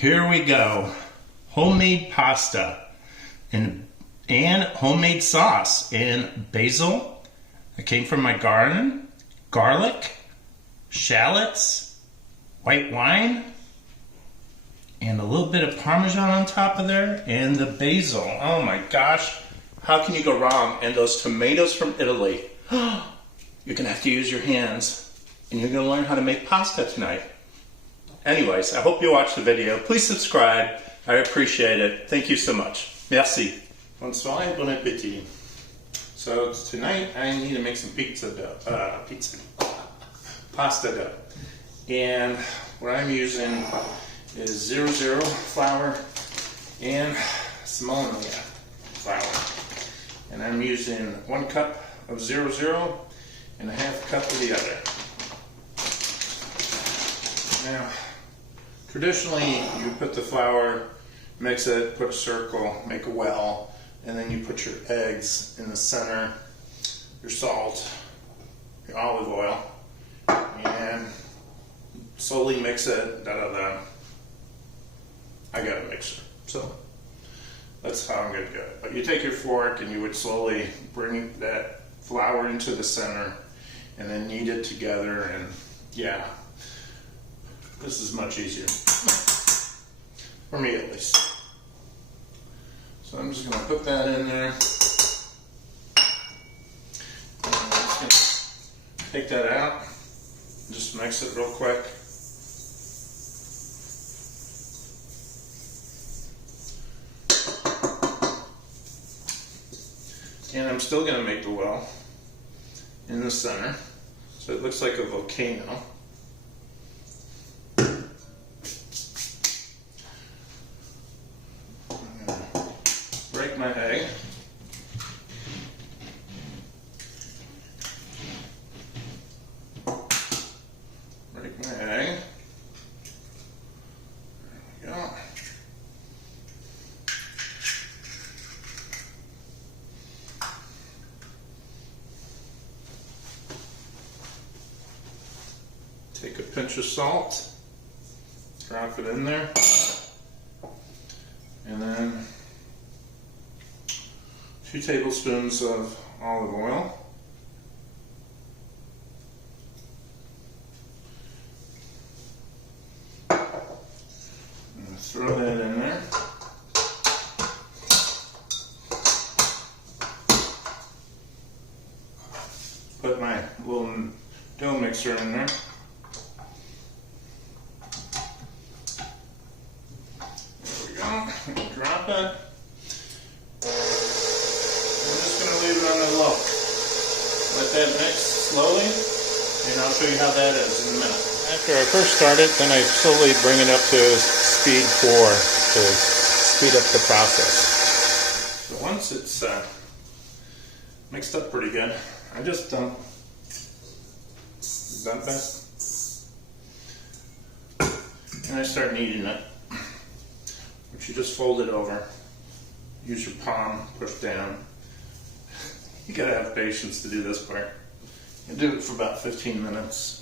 Here we go. Homemade pasta and homemade sauce and basil. It came from my garden. Garlic, shallots, white wine, and a little bit of Parmesan on top of there, and the basil. Oh my gosh, how can you go wrong? And those tomatoes from Italy. You're gonna have to use your hands, and you're gonna learn how to make pasta tonight. Anyways, I hope you watch the video. Please subscribe. I appreciate it. Thank you so much. Merci. Bonsoir et bon appétit. So tonight I need to make some pasta dough. And what I'm using is 00 flour and semolina flour. And I'm using 1 cup of 00 and a half cup of the other. Now, traditionally you put the flour, mix it, put a circle, make a well, and then you put your eggs in the center, your salt, your olive oil, and slowly mix it, I got a mixer, so that's how I'm going to do it. But you take your fork and you would slowly bring that flour into the center and then knead it together, and yeah, this is much easier, for me at least. So I'm just going to put that in there. And I'm just going to take that out. Just mix it real quick. And I'm still going to make the well in the center, so it looks like a volcano. I'm going to break my egg. Break my egg. There we go. Take a pinch of salt, drop it in there, and then 2 tablespoons of olive oil. Throw that in there. Put my little dough mixer in there. There we go. Drop it. We're just going to leave it on the low. Let that mix slowly, and I'll show you how that is in a minute. After I first start it, then I slowly bring it up to speed 4 to speed up the process. So once it's mixed up pretty good, I just dump it, and I start kneading it. But you just fold it over, use your palm, push down. You gotta have patience to do this part. You do it for about 15 minutes.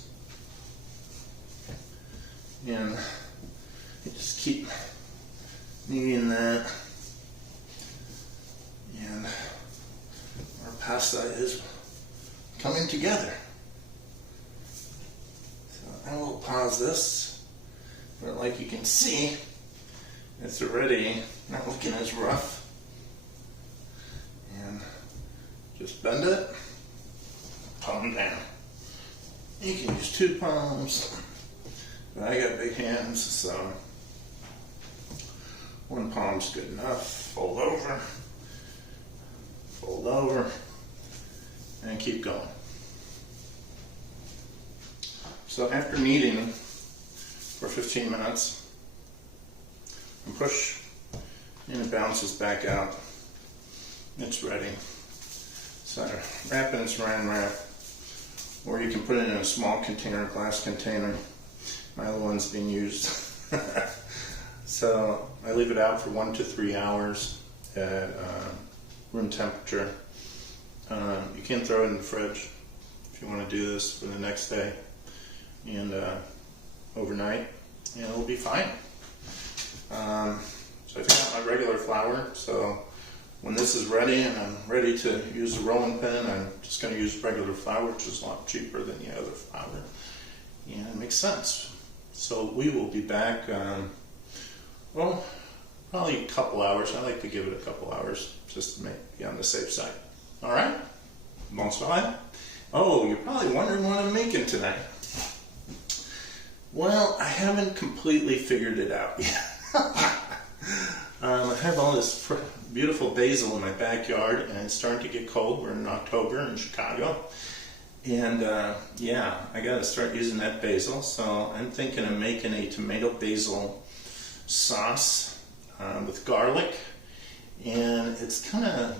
And you just keep kneading that, and our pasta is coming together. So I will pause this, but like you can see, it's already not looking as rough. And just bend it, palm down. You can use 2 palms. But I got big hands, so 1 palm's good enough. Fold over, and keep going. So after kneading for 15 minutes, and push, and it bounces back out. It's ready. So I wrap it in saran wrap, or you can put it in a small container, glass container. My other one's being used. So I leave it out for 1 to 3 hours at room temperature. You can throw it in the fridge if you want to do this for the next day and overnight, and it'll be fine. So I took out my regular flour. So when this is ready and I'm ready to use the rolling pin, I'm just going to use regular flour, which is a lot cheaper than the other flour. And it makes sense. So we will be back, well, probably a couple hours. I like to give it a couple hours just to be on the safe side. All right? Bonsoir. Oh, you're probably wondering what I'm making tonight. Well, I haven't completely figured it out yet. I have all this beautiful basil in my backyard, and it's starting to get cold. We're in October in Chicago. And yeah, I got to start using that basil. So I'm thinking of making a tomato basil sauce with garlic. And it's kind of,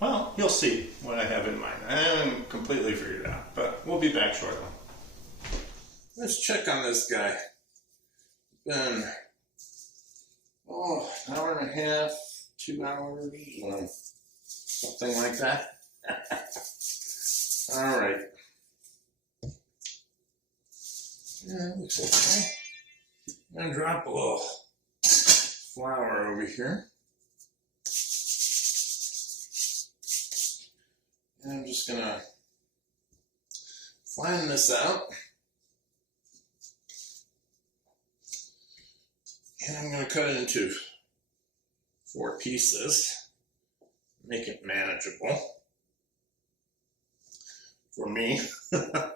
well, you'll see what I have in mind. I haven't completely figured it out, but we'll be back shortly. Let's check on this guy. Been, an hour and a half, 2 hours, something like that. All right. Yeah, looks okay. I'm going to drop a little flour over here. And I'm just going to flatten this out. And I'm going to cut it into 4 pieces. Make it manageable for me. There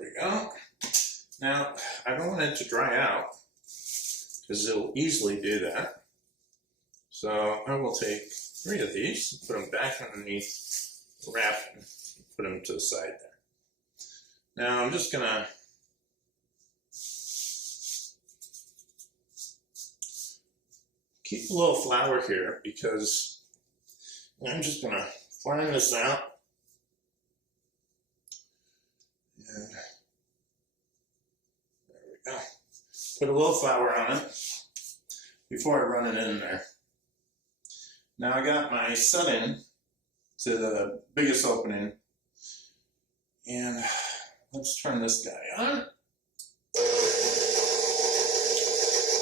we go. Now, I don't want it to dry out because it'll easily do that. So I will take 3 of these, put them back underneath the wrap, and put them to the side there. Now I'm just going to keep a little flour here because I'm just going to flatten this out. And there we go. Put a little flour on it before I run it in there. Now I got my set-in to the biggest opening, and let's turn this guy on.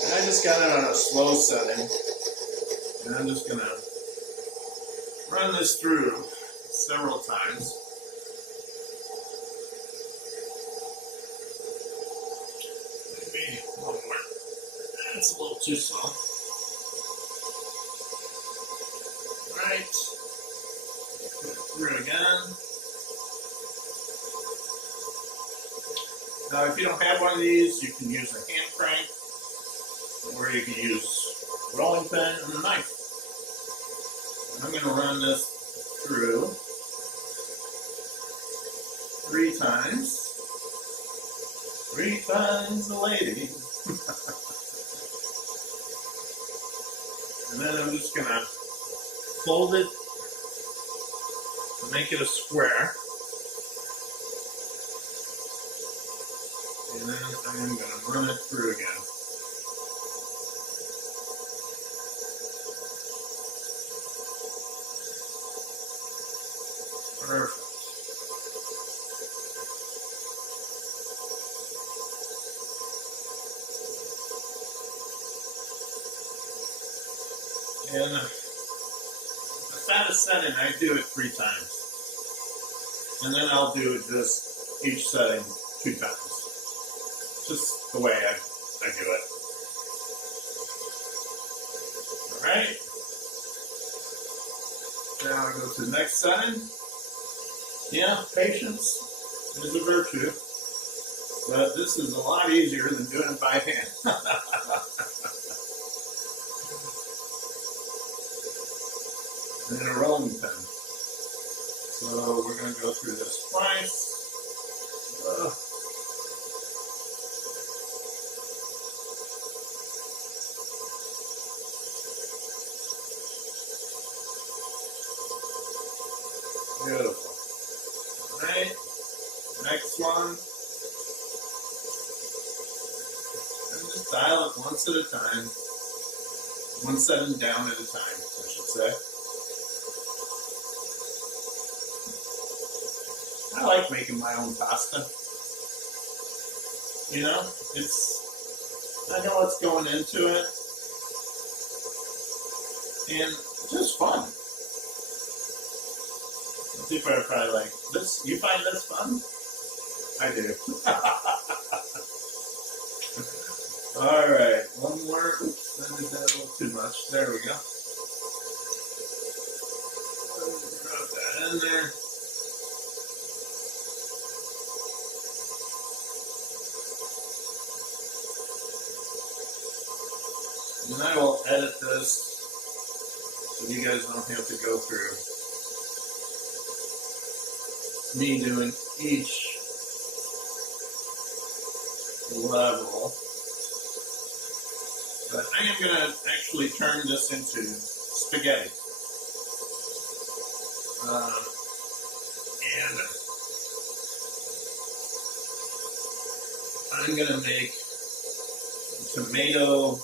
And I just got it on a slow setting, and I'm just gonna run this through several times. Maybe one more. That's a little too slow. Right, put it through again. Now, if you don't have one of these, you can use a hand crank, or you can use a rolling pin and a knife. And I'm going to run this through 3 times. 3 times the lady. And then I'm just going to fold it to make it a square. And then I'm going to run it through again. Perfect. And the fattest setting, I do it 3 times. And then I'll do it just each setting 2 times. Just the way I do it. Alright. Now I go to the next setting. Yeah, patience is a virtue. But this is a lot easier than doing it by hand. And then a rolling pin. So we're going to go through this twice. Beautiful. Alright, next one. And just dial it once at a time. 1 setting down at a time, I should say. I like making my own pasta. You know, it's I know what's going into it. And just fun. People are probably like, "This, you find this fun?" I do. All right, one more. Oops, that did that a little too much. There we go. Drop that in there. And I will edit this so you guys don't have to go through me doing each level. But I am going to actually turn this into spaghetti. And I'm going to make tomato,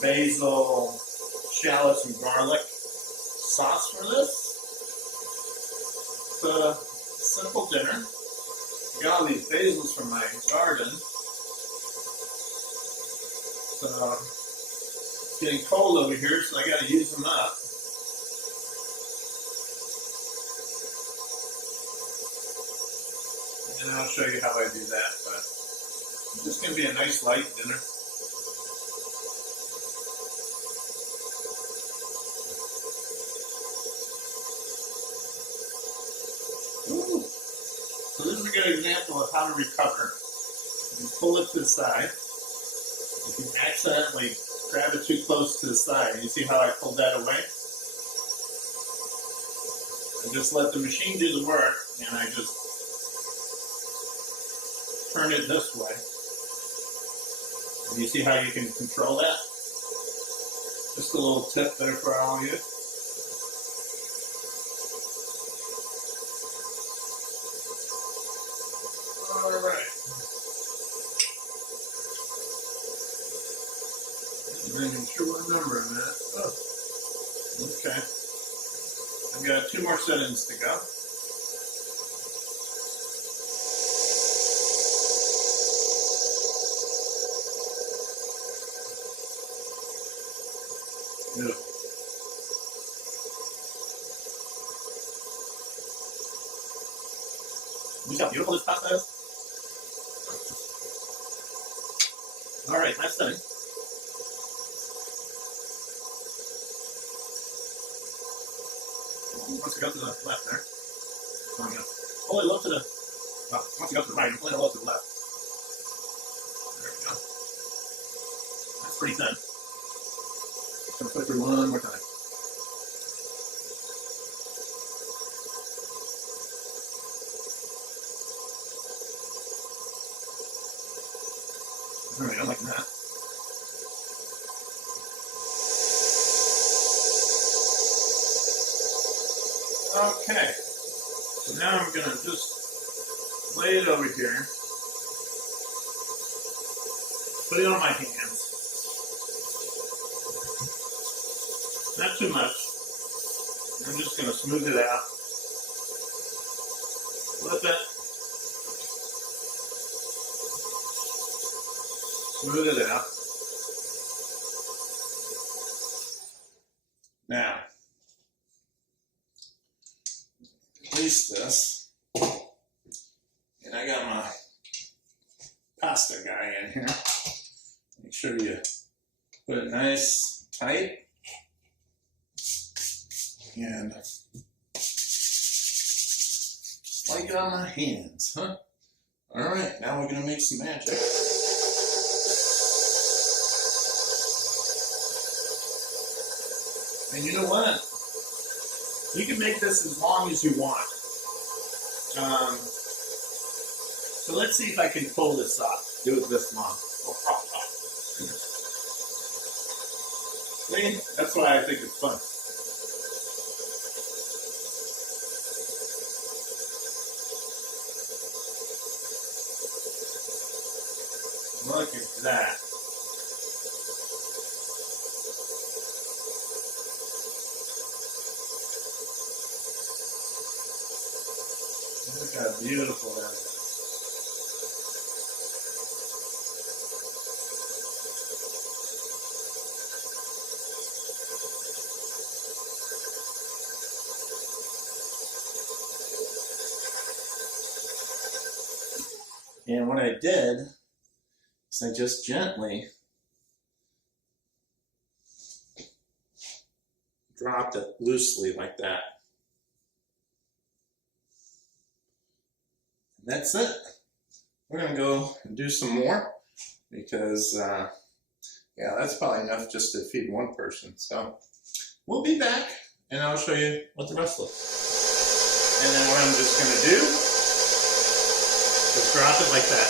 basil, shallots, and garlic sauce for this. It's a simple dinner. I got all these basils from my garden. So it's getting cold over here, so I got to use them up. And I'll show you how I do that, but it's just going to be a nice light dinner. Ooh. So this is a good example of how to recover. You pull it to the side. If you accidentally grab it too close to the side, you see how I pulled that away? And just let the machine do the work, and I just turn it this way. And you see how you can control that? Just a little tip there for all of you. All right. Making sure what number I'm at. Oh, okay. I've got 2 more settings to go. Beautiful. You see how beautiful this pasta is? All right, last setting. Once you go to the left there. Oh, yeah. Pull it low to the, once you go to the right, pull it low to the left. There we go. That's pretty thin. Just going to put it through one more time. All right, I'm liking that. Okay, so now I'm going to just lay it over here, put it on my hands, not too much, I'm just going to smooth it out, flip it, smooth it out. Now, place this, and I got my pasta guy in here. Make sure you put it nice, tight, and just like it on my hands, huh? All right, now we're gonna make some magic. And you know what? You can make this as long as you want. So let's see if I can pull this off. Do it this long. See? That's why I think it's fun. Look at that. Look how beautiful that is. And what I did is I just gently dropped it loosely like that. And that's it. We're going to go and do some more because, yeah, that's probably enough just to feed one person. So we'll be back and I'll show you what the rest looks. And then what I'm just going to do is drop it like that.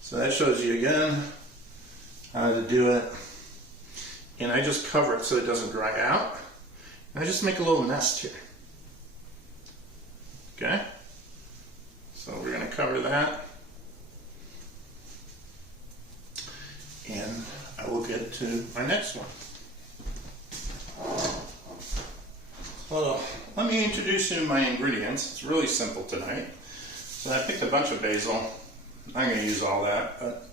So that shows you again how to do it. And I just cover it so it doesn't dry out. And I just make a little nest here. Okay? So we're going to cover that. And I will get to my next one. So let me introduce you to my ingredients. It's really simple tonight. So I picked a bunch of basil. I'm going to use all that, but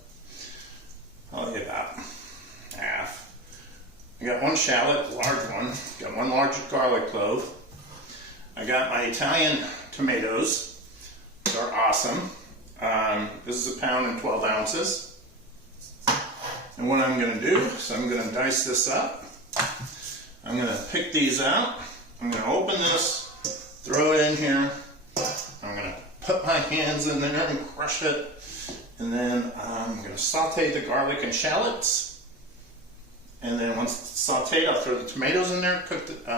I'll get about half. I got one shallot, large one. Got one large garlic clove. I got my Italian tomatoes. They're awesome. This is 1 pound and 12 ounces. And what I'm going to do is I'm going to dice this up. I'm going to pick these out. I'm going to open this, throw it in here. I'm going to put my hands in there and crush it. And then I'm going to saute the garlic and shallots. And then once it's sauteed, I'll throw the tomatoes in there,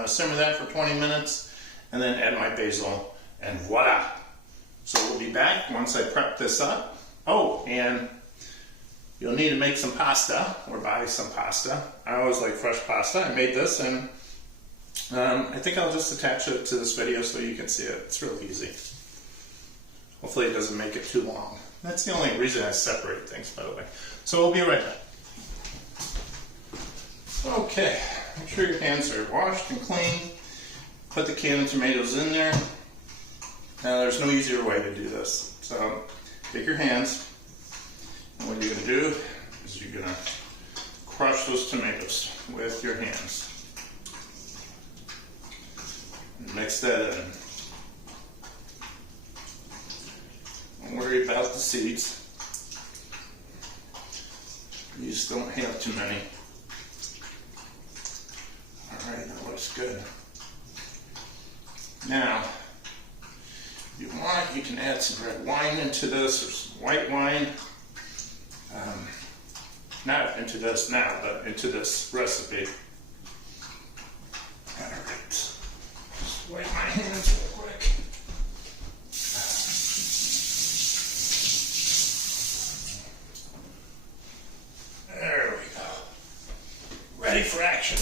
simmer that for 20 minutes, and then add my basil, and voila! So we'll be back once I prep this up. Oh, and you'll need to make some pasta, or buy some pasta. I always like fresh pasta. I made this, and I think I'll just attach it to this video so you can see it. It's real easy. Hopefully it doesn't make it too long. That's the only reason I separate things, by the way. So we'll be right back. Okay, make sure your hands are washed and clean. Put the can of tomatoes in there. Now there's no easier way to do this. So take your hands, and what you're going to do is you're going to crush those tomatoes with your hands. And mix that in. Don't worry about the seeds. You just don't have too many. Alright, that looks good. Now, if you want, you can add some red wine into this, or some white wine. Not into this now, but into this recipe. Alright, just wipe my hands real quick. There we go. Ready for action.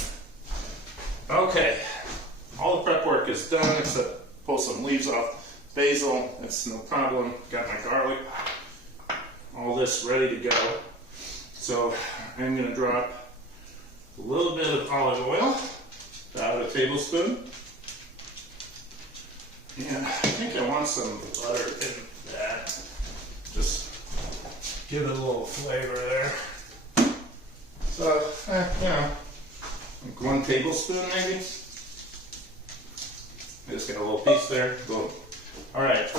Okay, all the prep work is done except pull some leaves off basil. That's no problem. Got my garlic. All this ready to go. So I'm going to drop a little bit of olive oil, about a tablespoon. And I think I want some butter in that. Just give it a little flavor there. So, you know, like 1 tablespoon maybe. I just got a little piece there. Boom. Alright.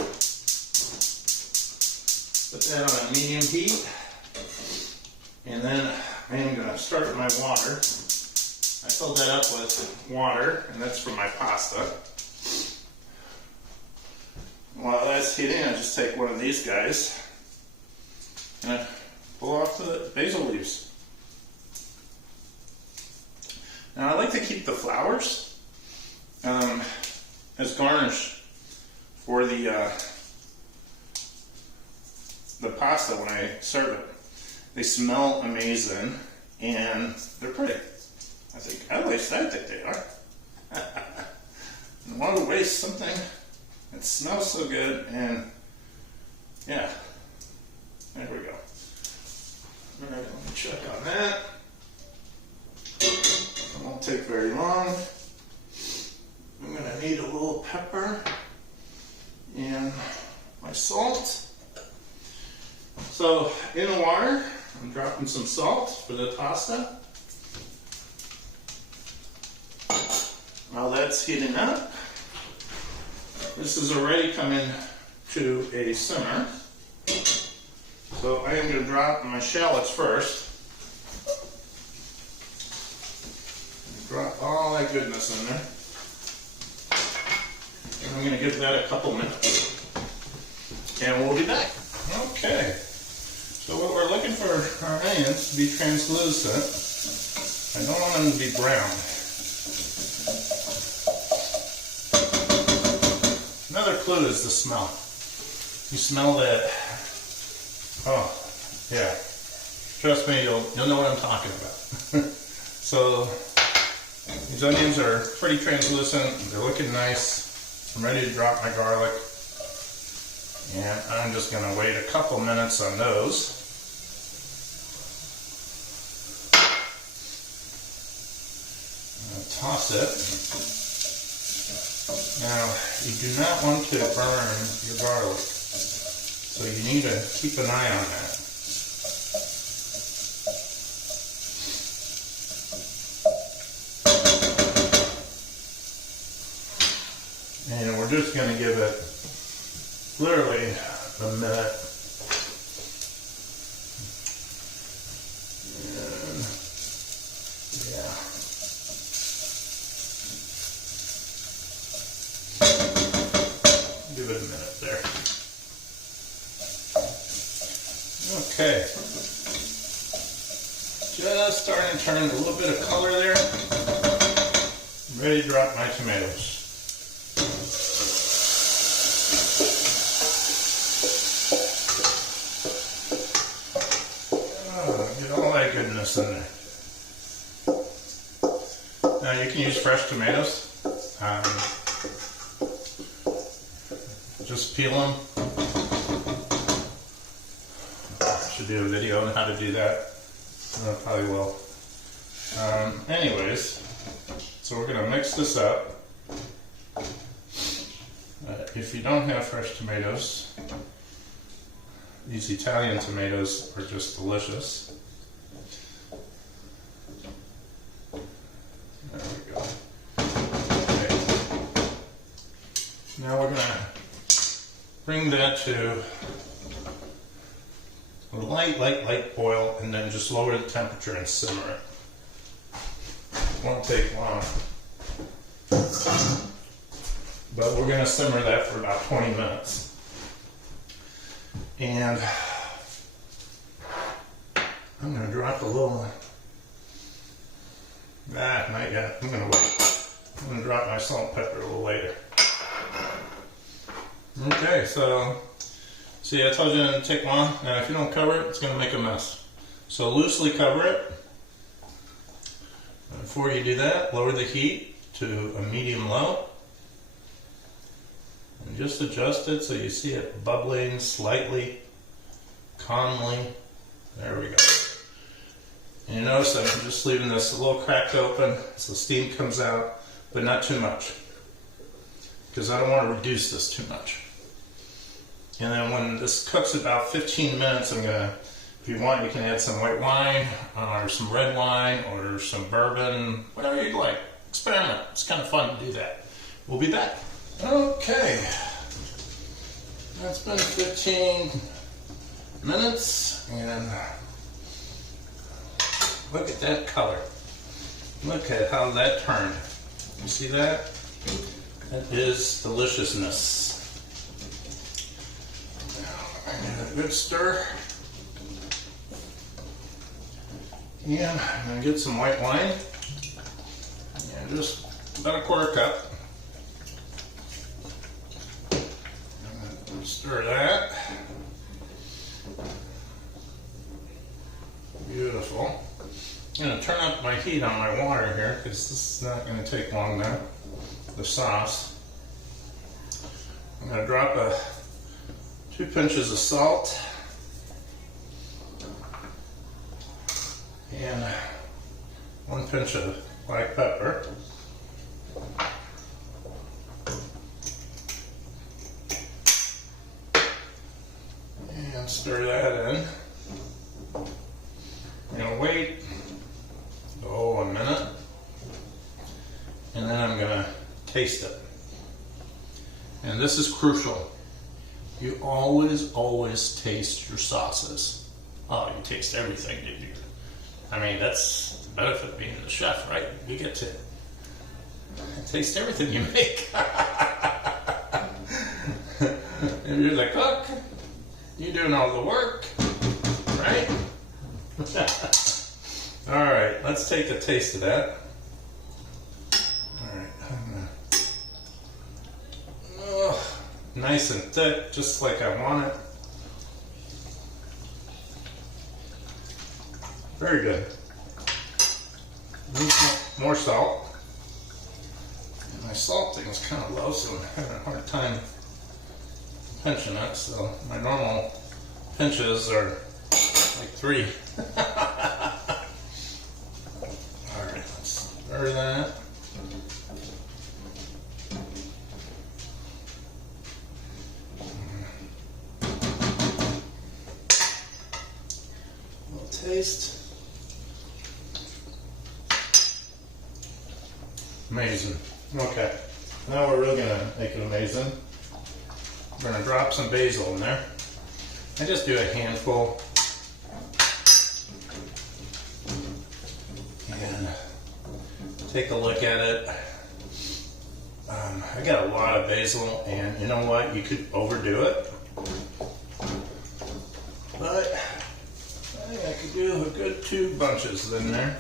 Put that on a medium heat. And then I am going to start with my water. I filled that up with water, and that's for my pasta. While that's heating, I just take one of these guys and I pull off the basil leaves. Now I like to keep the flowers as garnish for the pasta when I serve it. They smell amazing and they're pretty. I think, at least I think they are. I don't want to waste something that smells so good, and yeah, there we go. All right, let me check on that. It won't take very long. I'm going to need a little pepper and my salt. So in the water, I'm dropping some salt for the pasta. While that's heating up, this is already coming to a simmer. So I am going to drop my shallots first. Drop all that goodness in there. And I'm going to give that a couple minutes. And we'll be back. Okay. So what we're looking for our onions to be translucent. I don't want them to be brown. Another clue is the smell. You smell that. Oh, yeah. Trust me, you'll know what I'm talking about. So these onions are pretty translucent. They're looking nice. I'm ready to drop my garlic. And I'm just going to wait a couple minutes on those. Toss it. Now, you do not want to burn your garlic, so you need to keep an eye on that. And we're just going to give it literally a minute. And yeah. Give it a minute there. Okay. Just starting to turn a little bit of color there. I'm ready to drop my tomatoes. Goodness in there. Now you can use fresh tomatoes. Just peel them. I should do a video on how to do that. I probably will. Anyways, so we're going to mix this up. If you don't have fresh tomatoes, these Italian tomatoes are just delicious. There we go. Okay. Now we're going to bring that to a light boil, and then just lower the temperature and simmer it. Won't take long. But we're going to simmer that for about 20 minutes. And I'm going to drop a little. Not yet. I'm going to wait. I'm going to drop my salt and pepper a little later. Okay, so see, I told you it didn't take long. Now, if you don't cover it, it's going to make a mess. So loosely cover it. And before you do that, lower the heat to a medium-low. And just adjust it so you see it bubbling slightly, calmly. There we go. And you notice I'm just leaving this a little cracked open so steam comes out, but not too much, because I don't want to reduce this too much. And then when this cooks about 15 minutes, I'm gonna, if you want, you can add some white wine or some red wine or some bourbon, whatever you'd like. Experiment. It's kind of fun to do that. We'll be back. Okay. That's been 15 minutes, and look at that color. Look at how that turned. You see that? That is deliciousness. Now, I give it a good stir. And I'm going to get some white wine. And just about a quarter cup. Stir that. Beautiful. I'm going to turn up my heat on my water here because this is not going to take long now. The sauce. I'm going to drop 2 pinches of salt and 1 pinch of black pepper. And stir that in. I'm going to wait, a minute, and then I'm going to taste it. And this is crucial. You always taste your sauces. Oh, you taste everything, did you? I mean, that's the benefit of being the chef, right? You get to taste everything you make. If you're the cook, you're doing all the work, right? All right, let's take a taste of that. All right, nice and thick, just like I want it. Very good. More salt. And my salt thing is kind of low, so I'm having a hard time pinching it. So my normal pinches are like 3. All right, let's stir that. A little taste. Amazing. Okay, now we're really gonna make it amazing. We're gonna drop some basil in there. I just do a handful. And take a look at it. I got a lot of basil, and you know what? You could overdo it. But I think I could do a good 2 bunches in there.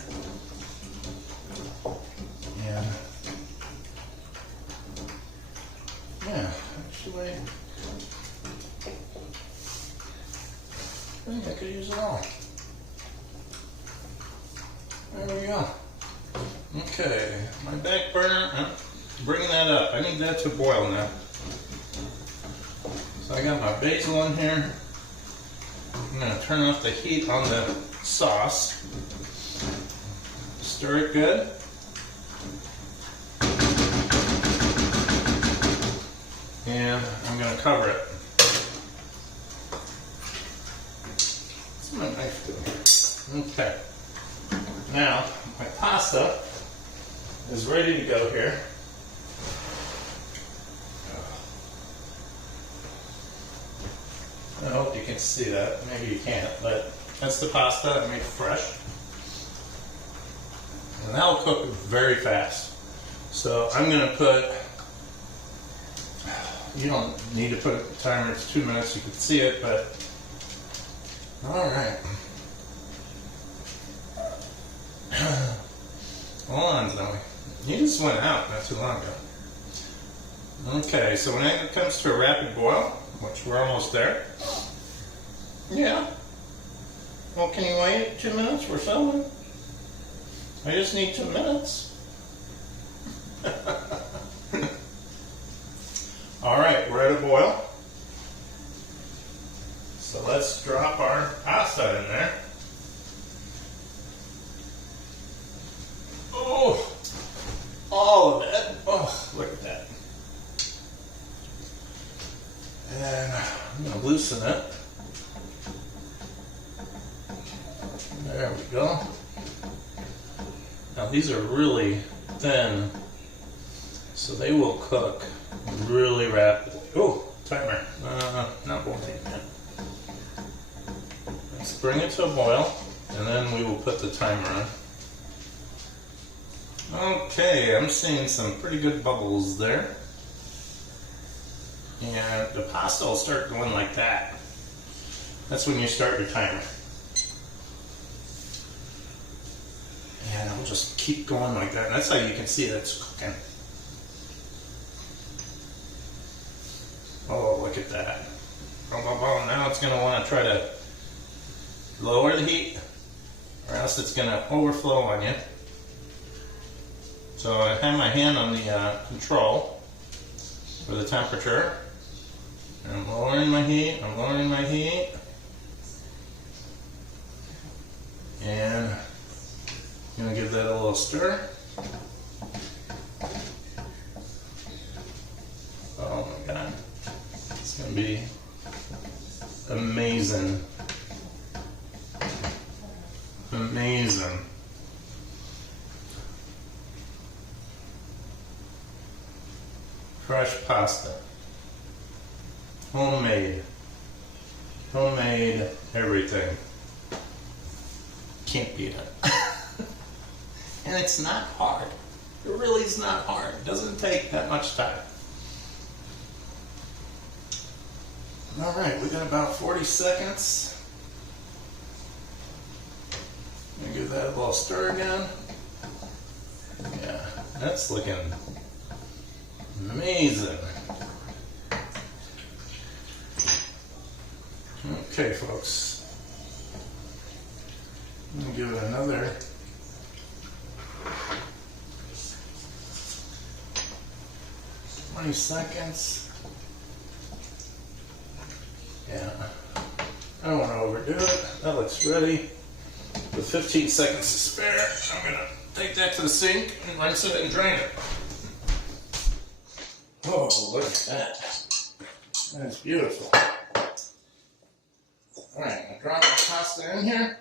And yeah, actually, I think I could use it all. There we go. Okay, my back burner, I'm bringing that up. I need that to boil now. So I got my basil in here. I'm going to turn off the heat on the sauce. Stir it good. And I'm going to cover it. What's my knife doing? Okay. Now, my pasta is ready to go here. I hope you can see that. Maybe you can't, but that's the pasta I made fresh. And that'll cook very fast. So I'm going to put, you don't need to put a timer, it's 2 minutes, you can see it, but all right. Hold on, Zoe. You just went out not too long ago. Okay, so when it comes to a rapid boil, which we're almost there. Yeah. Well, can you wait 2 minutes? We're filming. I just need 2 minutes. All right, we're at a boil. So let's drop our pasta in there. Oh, all of it. Oh, look at that. And I'm going to loosen it. There we go. Now these are really thin, so they will cook really rapidly. Oh, timer. Not boiling yet. Let's bring it to a boil, and then we will put the timer on. Okay, I'm seeing some pretty good bubbles there. And the pasta will start going like that. That's when you start your timer. And it'll just keep going like that. And that's how you can see that it's cooking. Oh, look at that. Now it's going to want to try to lower the heat, or else it's going to overflow on you. So I have my hand on the control for the temperature. And I'm lowering my heat, I'm lowering my heat. And I'm going to give that a little stir. Oh my God. It's going to be amazing. Amazing. Fresh pasta. Homemade everything. Can't beat it. And it's not hard. It really is not hard. It doesn't take that much time. All right, we got about 40 seconds. Let me give that a little stir again. Yeah, that's looking amazing. Okay, folks. Let me give it another 20 seconds. Yeah, I don't want to overdo it. That looks ready. With 15 seconds to spare, I'm going to take that to the sink and rinse it and drain it. Oh, look at that. That's beautiful. Alright, I'm going to drop the pasta in here.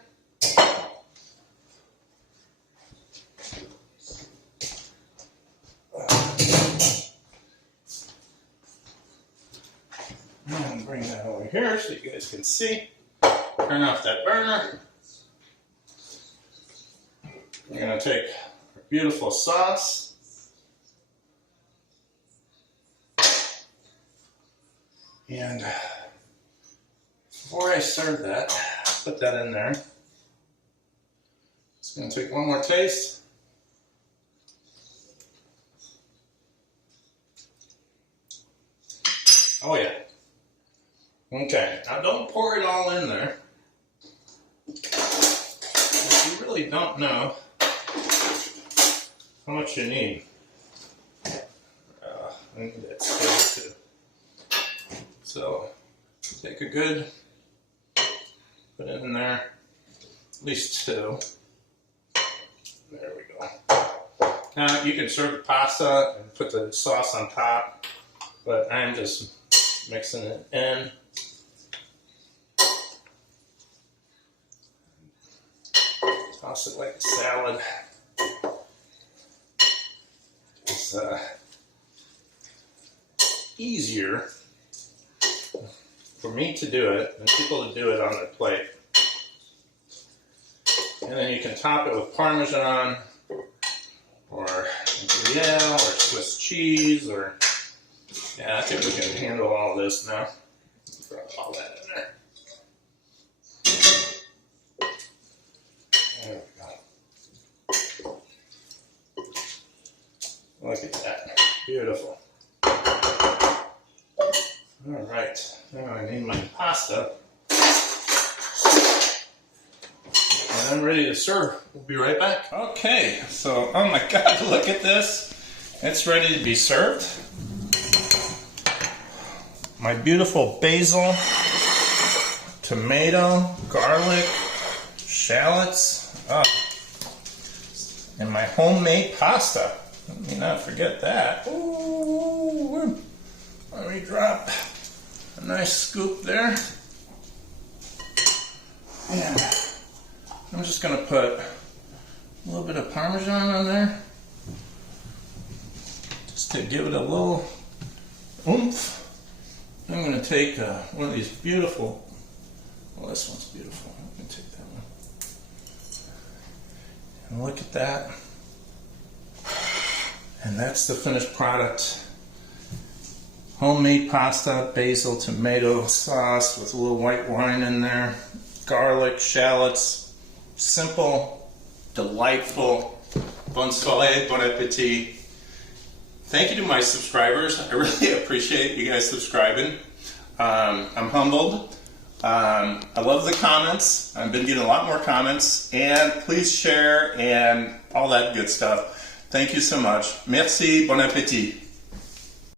And bring that over here so you guys can see. Turn off that burner. We're going to take our beautiful sauce. And before I serve that, put that in there. Just going to take one more taste. Oh yeah. Okay, now don't pour it all in there. If you really don't know how much you need. I need that stir too. So, take a good, put it in there, at least 2. There we go. Now you can serve the pasta and put the sauce on top, but I'm just mixing it in. Toss it like a salad. It's easier for me to do it than people to do it on their plate. And then you can top it with Parmesan or Gruyere or Swiss cheese or, yeah, I think we can handle all this now. Throw all that in there. There we go. Look at that. Beautiful. All right. Now I need my pasta. And I'm ready to serve. We'll be right back. Okay. So, oh my God, look at this. It's ready to be served. My beautiful basil, tomato, garlic, shallots, and my homemade pasta. Let me not forget that. Ooh, let me drop a nice scoop there. And I'm just going to put a little bit of Parmesan on there, just to give it a little oomph. I'm going to take one of these beautiful, well, this one's beautiful. I'm going to take that one. And look at that. And that's the finished product. Homemade pasta, basil, tomato sauce with a little white wine in there, garlic, shallots. Simple, delightful. Bon soleil, bon appetit. Thank you to my subscribers. I really appreciate you guys subscribing. I'm humbled. I love the comments. I've been getting a lot more comments. And please share and all that good stuff. Thank you so much. Merci, bon appetit.